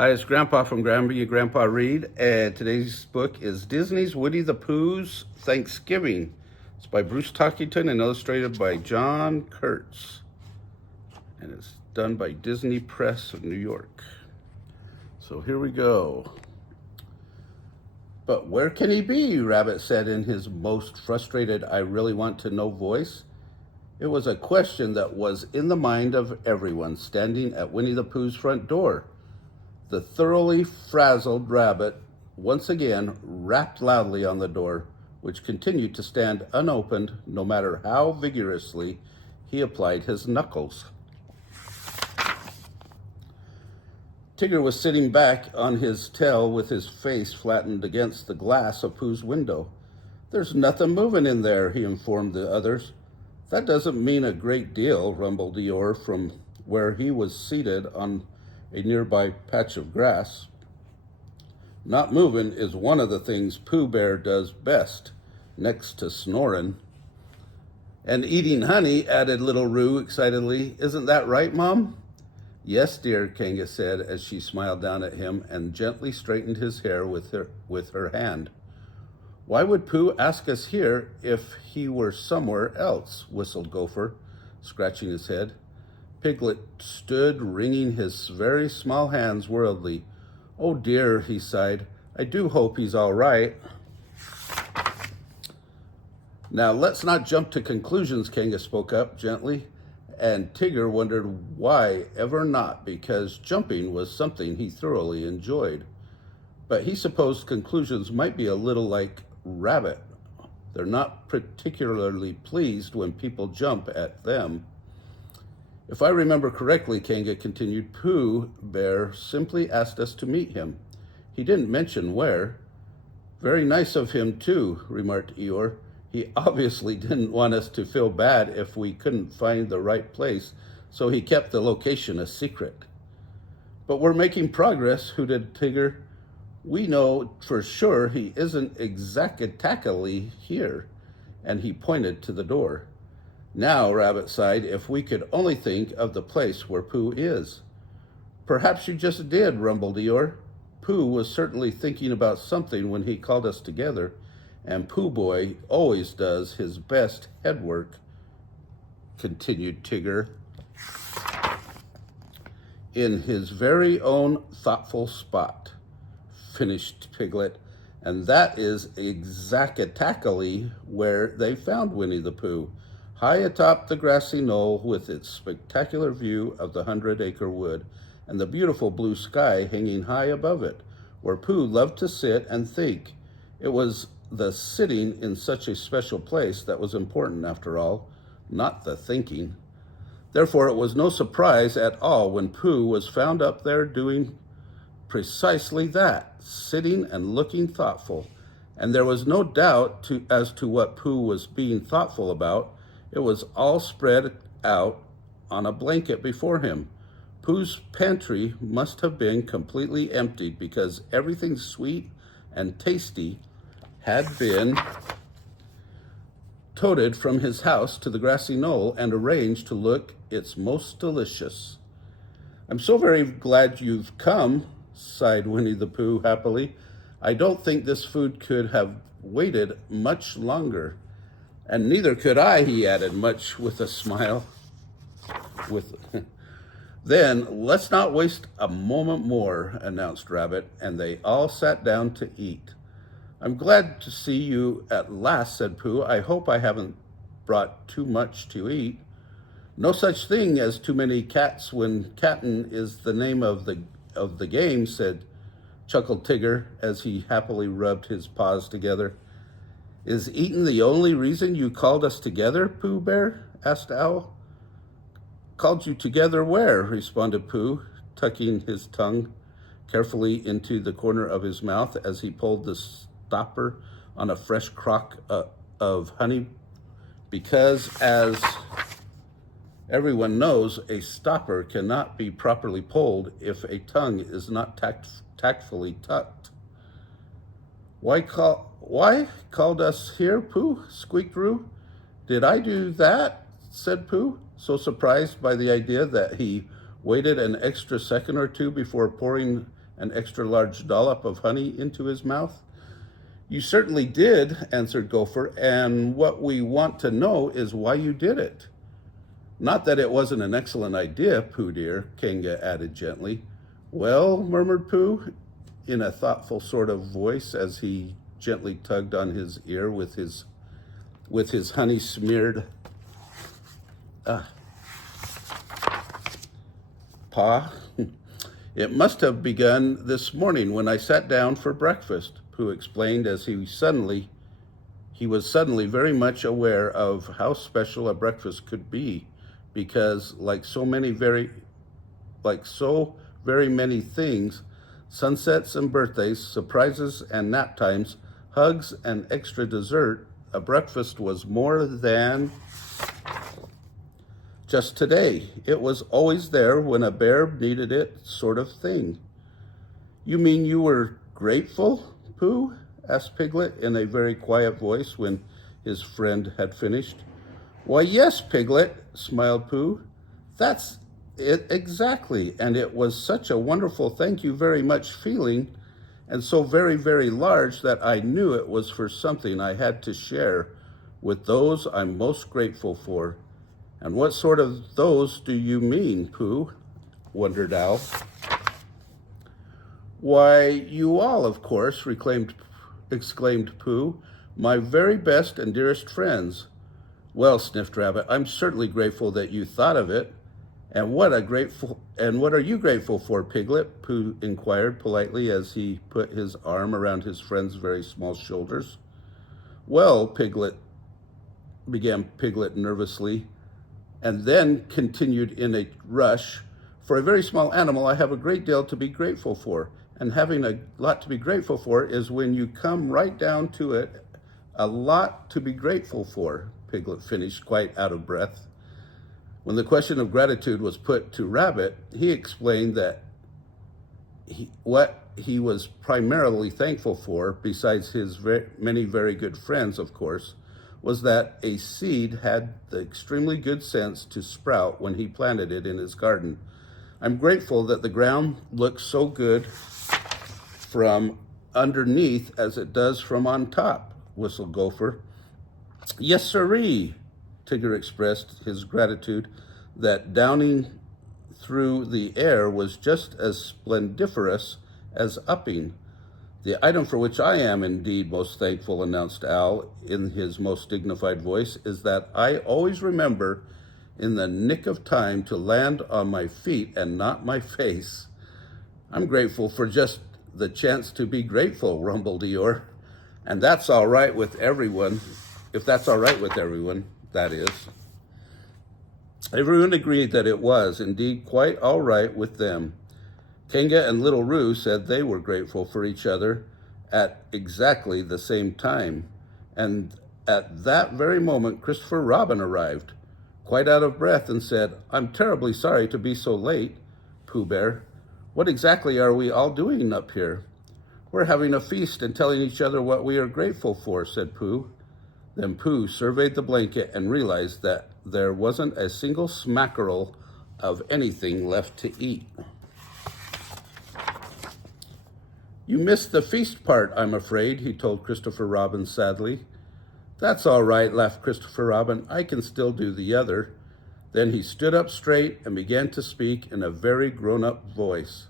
Hi, it's Grandpa from Granby and Grandpa Read, and today's book is Disney's Winnie the Pooh's Thanksgiving. It's by Bruce Talkington and illustrated by John Kurtz, and it's done by Disney Press of New York. So here we go. "But where can he be?" Rabbit said in his most frustrated, "I really want to know" voice. It was a question that was in the mind of everyone standing at Winnie the Pooh's front door. The thoroughly frazzled rabbit once again rapped loudly on the door, which continued to stand unopened no matter how vigorously he applied his knuckles. Tigger was sitting back on his tail with his face flattened against the glass of Pooh's window. "There's nothing moving in there," he informed the others. "That doesn't mean a great deal," rumbled Eeyore from where he was seated on a nearby patch of grass. "Not moving is one of the things Pooh Bear does best, next to snoring." "And eating honey," added little Roo excitedly. "Isn't that right, Mom?" "Yes, dear," Kanga said as she smiled down at him and gently straightened his hair with her hand. "Why would Pooh ask us here if he were somewhere else?" whistled Gopher, scratching his head. Piglet stood wringing his very small hands worriedly. "Oh dear," he sighed. "I do hope he's all right." "Now let's not jump to conclusions," Kanga spoke up gently, and Tigger wondered why ever not, because jumping was something he thoroughly enjoyed. But he supposed conclusions might be a little like Rabbit. They're not particularly pleased when people jump at them. "If I remember correctly," Kanga continued, "Pooh Bear simply asked us to meet him. He didn't mention where." "Very nice of him, too," remarked Eeyore. "He obviously didn't want us to feel bad if we couldn't find the right place, so he kept the location a secret." "But we're making progress," hooted Tigger. "We know for sure he isn't exactly here," and he pointed to the door. "Now," Rabbit sighed, "if we could only think of the place where Pooh is." "Perhaps you just did," rumbled Eeyore. "Pooh was certainly thinking about something when he called us together, and Pooh Boy always does his best head work," continued Tigger, "in his very own thoughtful spot," finished Piglet. "And that is exactly where they found Winnie the Pooh, high atop the grassy knoll with its spectacular view of the 100-acre wood and the beautiful blue sky hanging high above it, where Pooh loved to sit and think. It was the sitting in such a special place that was important after all, not the thinking. Therefore, it was no surprise at all when Pooh was found up there doing precisely that, sitting and looking thoughtful. And there was no doubt as to what Pooh was being thoughtful about. It was all spread out on a blanket before him. Pooh's pantry must have been completely emptied because everything sweet and tasty had been toted from his house to the grassy knoll and arranged to look its most delicious. "I'm so very glad you've come," sighed Winnie the Pooh happily. "I don't think this food could have waited much longer." "And neither could I," he added, much with a smile. "Then let's not waste a moment more," announced Rabbit, and they all sat down to eat. "I'm glad to see you at last," said Pooh. "I hope I haven't brought too much to eat." "No such thing as too many cats when cattin' is the name of the game," chuckled Tigger as he happily rubbed his paws together. "Is eating the only reason you called us together, Pooh Bear?" asked Owl. "Called you together where?" responded Pooh, tucking his tongue carefully into the corner of his mouth as he pulled the stopper on a fresh crock of honey. "Because, as everyone knows, a stopper cannot be properly pulled if a tongue is not tactfully tucked." Why called us here, Pooh?" squeaked Roo. "Did I do that?" said Pooh, so surprised by the idea that he waited an extra second or two before pouring an extra large dollop of honey into his mouth. You certainly did, answered Gopher, and what we want to know is why you did it. Not that it wasn't an excellent idea, Pooh dear, Kanga added gently. Well, murmured Pooh, in a thoughtful sort of voice as he gently tugged on his ear with his honey-smeared paw. It must have begun this morning when I sat down for breakfast, Pooh explained as he was suddenly very much aware of how special a breakfast could be, because like so very many things, sunsets and birthdays, surprises and nap times, hugs and extra dessert, a breakfast was more than just today. It was always there when a bear needed it, sort of thing. You mean you were grateful, Pooh? Asked Piglet in a very quiet voice when his friend had finished. Why, yes, Piglet, smiled Pooh. That's it exactly, and it was such a wonderful thank you very much feeling, and so very, very large that I knew it was for something I had to share with those I'm most grateful for. And what sort of those do you mean, Pooh? Wondered Al. Why, you all, of course, exclaimed Pooh, my very best and dearest friends. Well, sniffed Rabbit, I'm certainly grateful that you thought of it. And what are you grateful for, Piglet? Pooh inquired politely as he put his arm around his friend's very small shoulders. Well, began Piglet nervously, and then continued in a rush. For a very small animal, I have a great deal to be grateful for. And having a lot to be grateful for is, when you come right down to it, a lot to be grateful for, Piglet finished, quite out of breath. When the question of gratitude was put to Rabbit, he explained that what he was primarily thankful for, besides his many very good friends, of course, was that a seed had the extremely good sense to sprout when he planted it in his garden. I'm grateful that the ground looks so good from underneath as it does from on top, whistled Gopher. Yes, sirree, Tigger expressed his gratitude that downing through the air was just as splendiferous as upping. The item for which I am indeed most thankful, announced Al in his most dignified voice, is that I always remember in the nick of time to land on my feet and not my face. I'm grateful for just the chance to be grateful, rumbled Eeyore. And that's all right with everyone. If that's all right with everyone, that is. Everyone agreed that it was indeed quite all right with them. Kanga and Little Roo said they were grateful for each other at exactly the same time. And at that very moment, Christopher Robin arrived, quite out of breath, and said, I'm terribly sorry to be so late, Pooh Bear. What exactly are we all doing up here? We're having a feast and telling each other what we are grateful for, said Pooh. Then Pooh surveyed the blanket and realized that there wasn't a single smackerel of anything left to eat. You missed the feast part, I'm afraid, he told Christopher Robin sadly. That's all right, laughed Christopher Robin. I can still do the other. Then he stood up straight and began to speak in a very grown-up voice.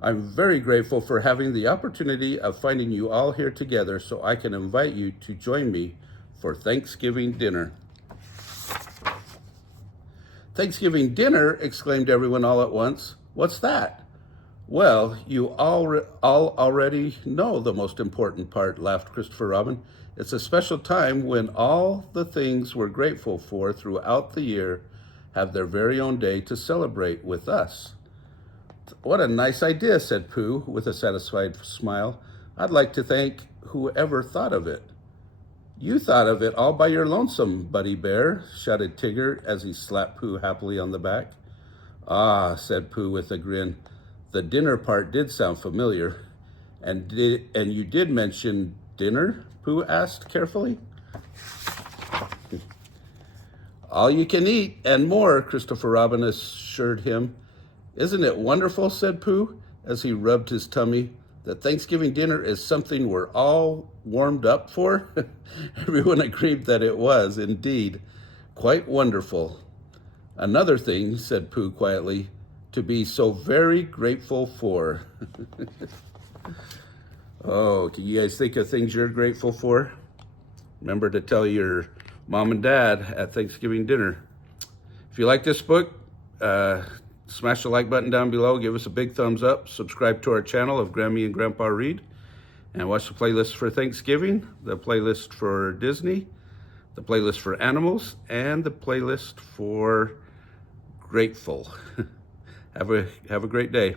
I'm very grateful for having the opportunity of finding you all here together so I can invite you to join me for Thanksgiving dinner. Thanksgiving dinner, exclaimed everyone all at once. What's that? Well, you all already know the most important part, laughed Christopher Robin. It's a special time when all the things we're grateful for throughout the year have their very own day to celebrate with us. What a nice idea, said Pooh with a satisfied smile. I'd like to thank whoever thought of it. You thought of it all by your lonesome, Buddy Bear, shouted Tigger as he slapped Pooh happily on the back. Ah, said Pooh with a grin. The dinner part did sound familiar. And you did mention dinner? Pooh asked carefully. All you can eat and more, Christopher Robin assured him. Isn't it wonderful, said Pooh. as he rubbed his tummy, that Thanksgiving dinner is something we're all warmed up for? Everyone agreed that it was, indeed, quite wonderful. Another thing, said Pooh quietly, to be so very grateful for. Oh, can you guys think of things you're grateful for? Remember to tell your mom and dad at Thanksgiving dinner. If you like this book, smash the like button down below, give us a big thumbs up, subscribe to our channel of Grammy and Grandpa Read, and watch the playlist for Thanksgiving, the playlist for Disney, the playlist for animals, and the playlist for grateful. Have a great day.